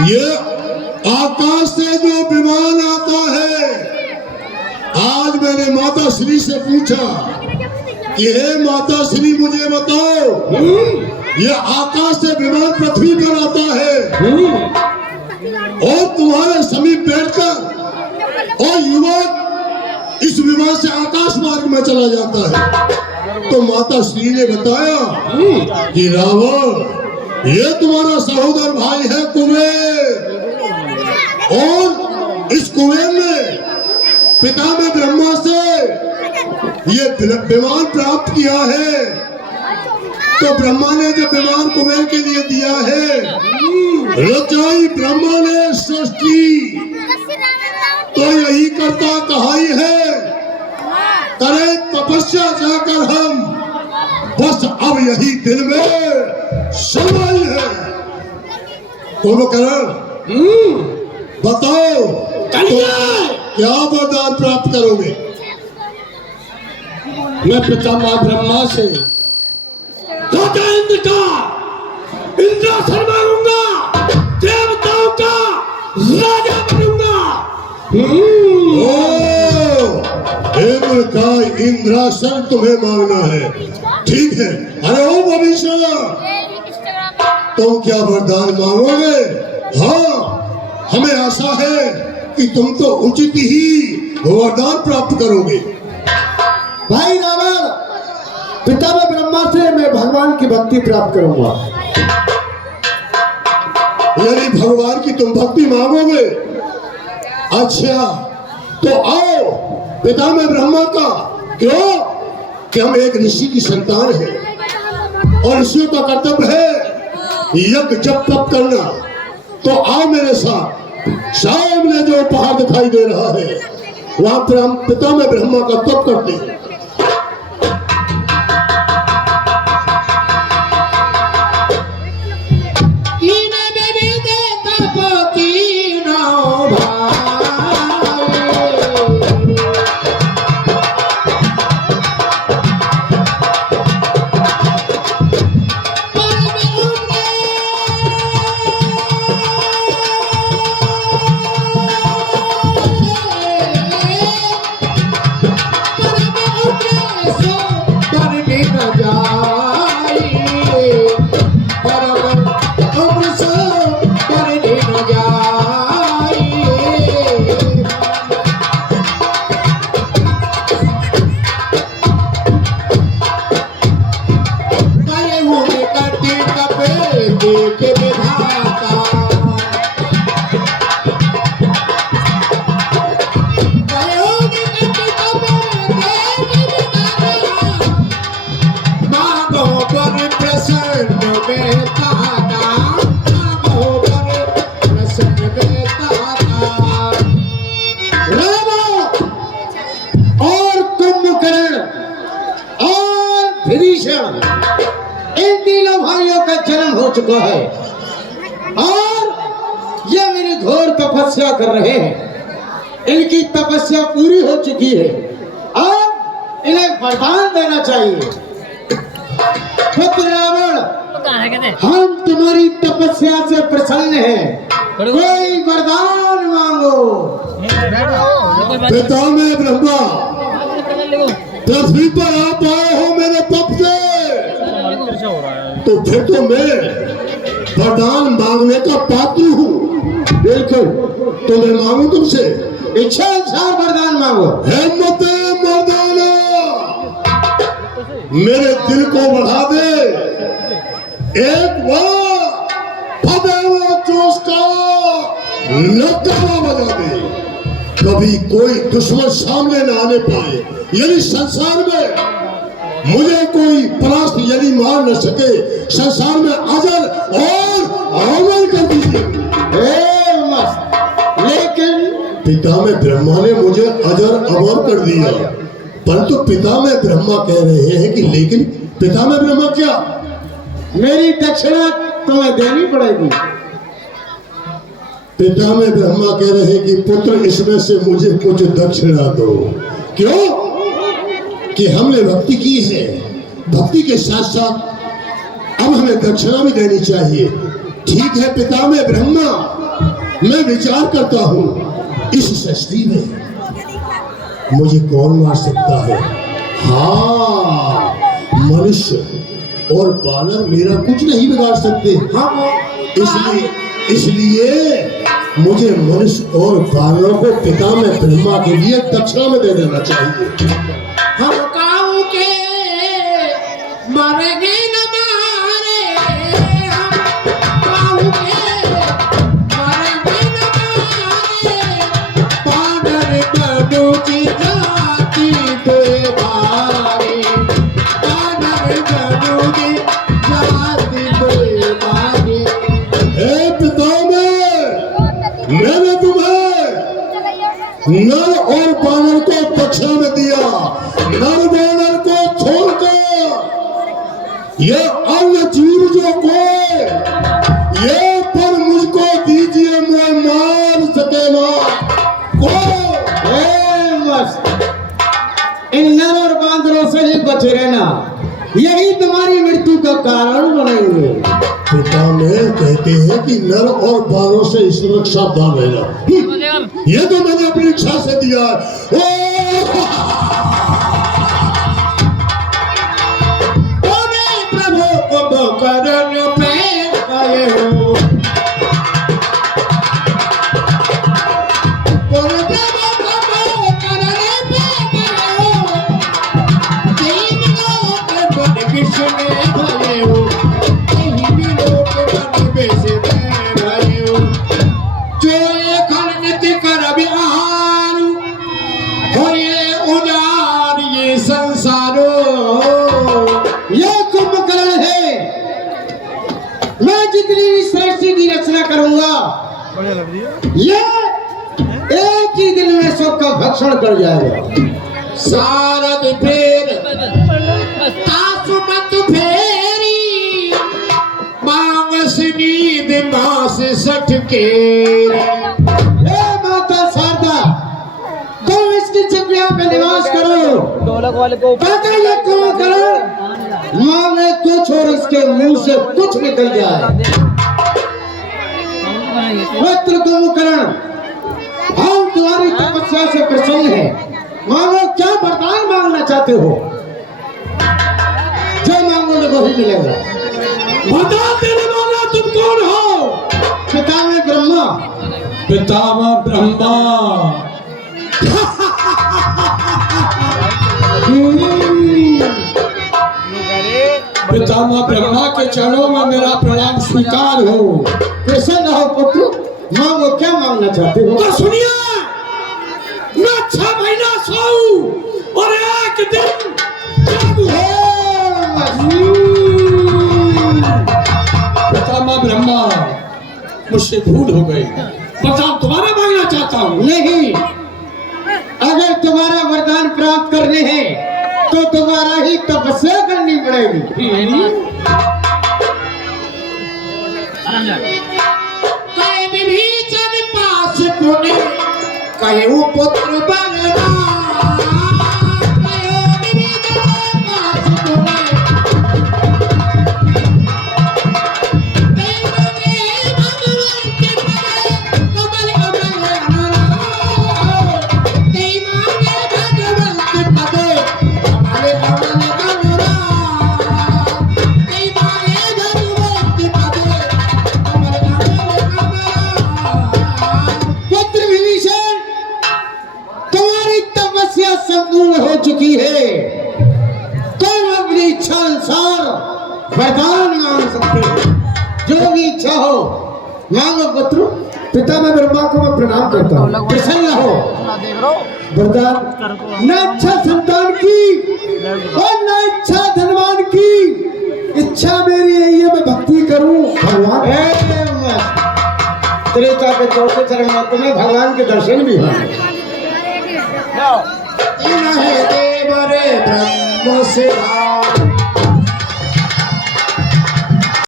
ये आकाश से जो विमान आता है, आज मैंने माता श्री से पूछा कि हे माता श्री मुझे बताओ, ये आकाश से विमान पृथ्वी पर आता है और तुम्हारे समीप बैठकर और युवक इस विमान से आकाश मार्ग में चला जाता है। तो माता श्री ने बताया कि रावण, ये तुम्हारा सहोदर भाई है कुबेर, और इस कुबेर ने पिता में ब्रह्मा से ये विमान प्राप्त किया है। तो ब्रह्मा ने जो विमान कुबेर के लिए दिया है, रचाई ब्रह्मा ने सृष्टि, तो यही करता कहाई है, करे तपस्या जाकर हम, बस अब यही दिल में समाई है। कुंभकर्ण, बताओ क्या वरदान प्राप्त करोगे? मैं पितामह ब्रह्मा से इंद्र का इंद्रासन मांगूंगा, देवताओं का राजा बनूंगा। इंद्र का इंद्रासन तुम्हें मांगना है, ठीक है। अरे ओ भविष्य, तुम क्या वरदान मांगोगे? हाँ, हमें आशा है कि तुम तो उचित ही वरदान प्राप्त करोगे। भाई रावण, पिता में ब्रह्मा से मैं भगवान की भक्ति प्राप्त करूंगा। यानी भगवान की तुम भक्ति मांगोगे? अच्छा, तो आओ पिता में ब्रह्मा का, क्यों कि हम एक ऋषि की संतान है और ऋषियों का कर्तव्य है यज्ञ जप तप करना। तो आओ मेरे साथ, सामने जो पहाड़ दिखाई दे रहा है वहां पर हम पिता में ब्रह्मा का तप करते हैं। इन तीनों भाइयों का जन्म हो चुका है और ये मेरी घोर तपस्या कर रहे हैं। इनकी तपस्या पूरी हो चुकी है और इन्हें वरदान देना चाहिए। पुत्र रावण, हम तुम्हारी तपस्या से प्रसन्न हैं, कोई वरदान मांगो। पिता में ब्रह्मा, पृथ्वी पर आप आए हो मेरे तप से, तो फिर तो मैं वरदान मांगने का पात्र हूँ। बिल्कुल, तो मैं मांगू तुमसे, इच्छा अनुसार वरदान मांगो। हिम्मत मर्दाना, मेरे दिल को बढ़ा दे, एक बार फतेह जोश का नगाड़ा बजा दे, कभी कोई दुश्मन सामने न आने पाए। यदि संसार में मुझे कोई परास्त यदि मार न सके, संसार में अजर और अमर कर दीजिए। लेकिन पिता में ब्रह्मा ने मुझे अजर अमर कर दिया, परंतु पिता में ब्रह्मा कह रहे हैं कि लेकिन पिता में ब्रह्मा क्या? मेरी दक्षिणा तुम्हें देनी पड़ेगी। पिता में ब्रह्मा कह रहे कि पुत्र इसमें से मुझे कुछ दक्षिणा दो। क्यों? कि हमने भक्ति की है, भक्ति के साथ साथ अब हमें दक्षिणा भी देनी चाहिए। ठीक है पिता में ब्रह्मा, मैं विचार करता हूं इस सृष्टि में मुझे कौन मार सकता है। हाँ, मनुष्य और बानर मेरा कुछ नहीं बिगाड़ सकते। हाँ, इसलिए मुझे मनुष्य और बानरों को पिता में ब्रह्मा के लिए दक्षिणा में दे देना चाहिए। हम काऊ के मरेंगे न मारे, हम काऊ के मरेंगे न मारे, बानर बनु की जाति दे मारे, बानर बनु की जाति दे मारे। हे पिता मैंने तुम्हें नर और बानर को दक्षिणा में दिया। नर बानर को छोड़कर ये अन्य जीव जो कोई ये पर मुझको दीजिए, मैं मार सकेगा इन नर और बांदरों से ही बचे रहना, यही तुम्हारी मृत्यु का कारण बनेंगे। पिता में कहते हैं कि नर और बानरों से ईश्वर सावधान रहना। ये तो मैंने अपनी इच्छा से दिया है। प्रभु को करण पे गए हो, प्रभु को करण पे गए हो, तीन लोग बन कृष्ण भले हो, तीन लोग बन बेसे भले हो, जो ये खलनित कर बिहार हो, ये उजाड़ ये संसारो। ये कुंभकर्ण है, मैं जितनी भी सृष्टि की रचना करूंगा ये एक ही दिन में सबका भक्षण कर जाएगा। सारद फेर तासु मत फेरी, मांगस नींद मास सठ के। माता शारदा, तुम इसकी चक्रिया पे निवास करो। ढोलक वाले को पता ये क्यों करो, मांगे कुछ और इसके मुंह से कुछ निकल जाए। पुत्र कुंभकर्ण, हम तुम्हारी तपस्या से प्रसन्न हैं। मांगो, क्या वरदान मांगना चाहते हो? जो मांगोगे वही मिलेगा। बता देने वाला तुम कौन हो? पिता में ब्रह्मा। पितामह ब्रह्मा। पितामह ब्रह्मा के चरणों में मेरा प्रणाम स्वीकार हो। प्रसन्न हो पुत्र, मांगो, क्या मांगना चाहते हो? तो सुनिए, मैं 6 महीना सोऊं और एक दिन जागूं। पितामह ब्रह्मा, मुझसे भूल हो गई, वरदान तुम्हारा मांगना चाहता हूँ। नहीं, अगर तुम्हारा वरदान प्राप्त करने हैं तो तुम्हारा ही तपस्या करनी पड़ेगी। कहे विभीषण पास पुने, कहे वो पुत्र बलवान, कहे विभीषण पास पुने, संपूर्ण हो चुकी है। तुम अपनी इच्छा अनुसार वरदान मांग सकते हो, जो भी इच्छा हो मांगो पुत्र। पिता में ब्रह्मा को मैं प्रणाम करता हूँ, प्रसन्न हो। वरदान, न इच्छा संतान की और न इच्छा धनवान की, इच्छा मेरी यही है मैं भक्ति करूं भगवान। त्रेता के चौथे चरण में तुम्हें भगवान के दर्शन भी हैं। देव रे ब्रह्म से